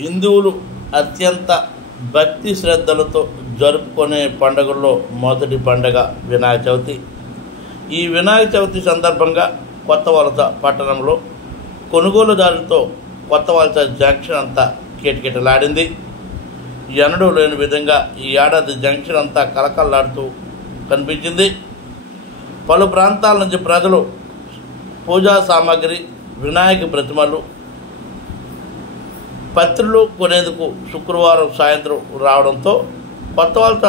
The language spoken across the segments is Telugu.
హిందువులు అత్యంత భక్తి శ్రద్ధలతో జరుపుకునే పండుగల్లో మొదటి పండుగ వినాయక చవితి. ఈ వినాయక చవితి సందర్భంగా కొత్తవలస పట్టణంలో కొనుగోలుదారులతో కొత్తవలస జంక్షన్ అంతా కిటకిటలాడింది. ఎన్నడూ లేని విధంగా ఈ ఏడాది జంక్షన్ అంతా కలకల్లాడుతూ కనిపించింది. పలు ప్రాంతాల నుంచి ప్రజలు పూజా సామాగ్రి, వినాయక ప్రతిమలు, పత్రులు కొనేందుకు శుక్రవారం సాయంత్రం రావడంతో కొత్తవలస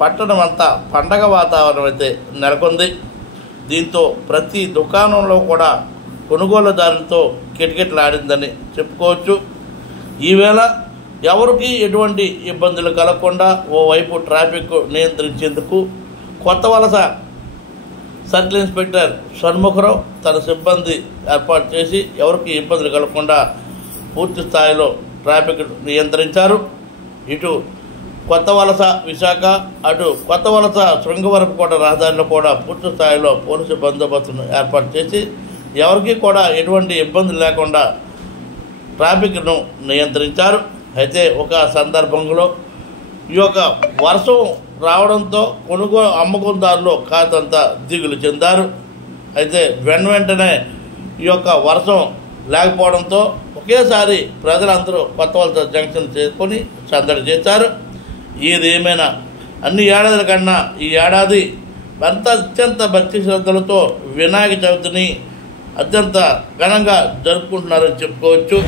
పట్టణం అంతా పండగ వాతావరణం అయితే నెలకొంది. దీంతో ప్రతి దుకాణంలో కూడా కొనుగోలుదారులతో కిటకిటలాడిందని చెప్పుకోవచ్చు. ఈవేళ ఎవరికి ఎటువంటి ఇబ్బందులు కలగకుండా ఓవైపు ట్రాఫిక్ నియంత్రించేందుకు కొత్తవలస సర్కిల్ ఇన్స్పెక్టర్ షణ్ముఖరావు తన సిబ్బంది ఏర్పాటు చేసి ఎవరికి ఇబ్బందులు కలగకుండా పూర్తి స్థాయిలో ట్రాఫిక్ నియంత్రించారు. ఇటు కొత్తవలస విశాఖ, అటు కొత్తవలస శృంగవరపుకోట రహదారిలో కూడా పూర్తి స్థాయిలో పోలీసు బందోబస్తును ఏర్పాటు చేసి ఎవరికి కూడా ఎటువంటి ఇబ్బంది లేకుండా ట్రాఫిక్ను నియంత్రించారు. అయితే ఒక సందర్భంలో ఈ యొక్క వర్షం రావడంతో అమ్మకందారులు కాదంతా దిగులు చెందారు. అయితే వెంటనే ఈ యొక్క వర్షం లేకపోవడంతో ఒకేసారి ప్రజలందరూ కొత్తవలస జంక్షన్ చేసుకొని సందడి చేశారు. ఇది ఏమైనా అన్ని ఏడాదుల కన్నా ఈ ఏడాది అత్యంత భక్తి శ్రద్ధలతో వినాయక చవితిని అత్యంత ఘనంగా జరుపుకుంటున్నారని చెప్పుకోవచ్చు.